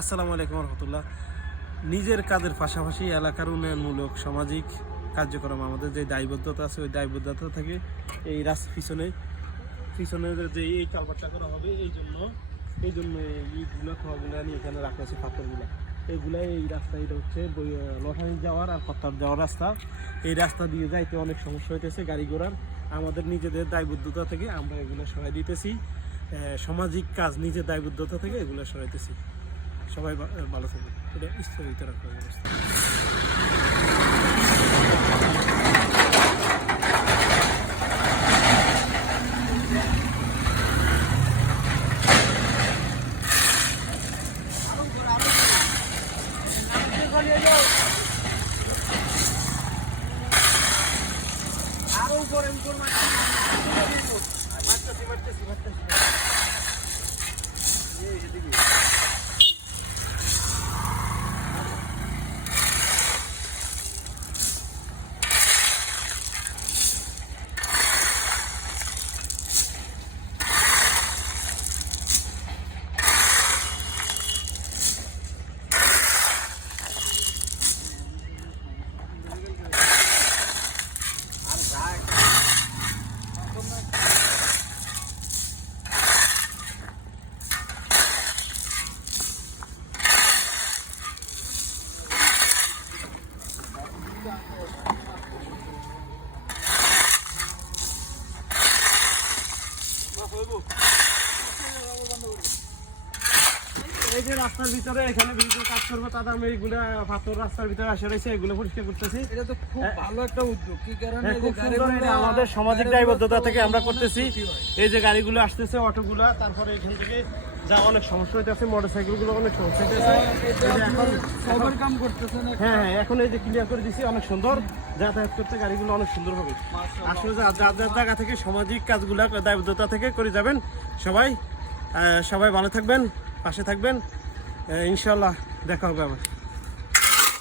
আসসালামু আলাইকুম রহমতুল্লাহ। নিজের কাজের পাশাপাশি এলাকার উন্নয়নমূলক সামাজিক কার্যক্রম আমাদের যে দায়বদ্ধতা আছে, ওই দায়বদ্ধতা থেকে এই পিছনে যে এই কালভারটা করা হবে, এই জন্য ইটগুলো খোয়াগুলো নিয়ে এখানে রাখা আছে, পাথরগুলো এইগুলাই এই রাস্তা, এটা হচ্ছে লটারি যাওয়ার আর কত্তার যাওয়ার রাস্তা। এই রাস্তা দিয়ে যাইতে অনেক সমস্যা হইতেছে গাড়ি ঘোড়ার। আমাদের নিজেদের দায়বদ্ধতা থেকে আমরা এগুলো সরাই দিতেছি, সামাজিক কাজ নিজের দায়বদ্ধতা থেকে এগুলো সরাইতেছি। সবাই ভালো থাকবে, এটা স্থগিত রাখার ব্যবস্থা। আরো উপরে এই যে রাস্তার ভিতরে এখানে বিভিন্ন কাজ করবো, তাদের আমি এইগুলো পাথর রাস্তার ভিতরে আসে রয়েছে, এগুলো পরিষ্কার করতেছি। এটা তো খুব ভালো একটা উদ্যোগ। কি কারণে আমাদের সামাজিক দায়বদ্ধতা থেকে আমরা করতেছি। এই যে গাড়িগুলো আসতেছে, অটোগুলা, তারপরে এখান থেকে যা অনেক সমস্যা হইতেছে, মোটরসাইকেল গুলো অনেক সমস্যা হইতেছে, এখন সবার কাম করতেছে না। হ্যাঁ, এখন এই যে ক্লিয়ার করে দিছি, অনেক সুন্দর যাতায়াত করতে গাড়িগুলো অনেক সুন্দর হবে। আসলে যার জায়গা থেকে সামাজিক কাজগুলা দায়বদ্ধতা থেকে করে যাবেন। সবাই ভালো থাকবেন, পাশে থাকবেন, ইনশাল্লাহ দেখা হবে আবার।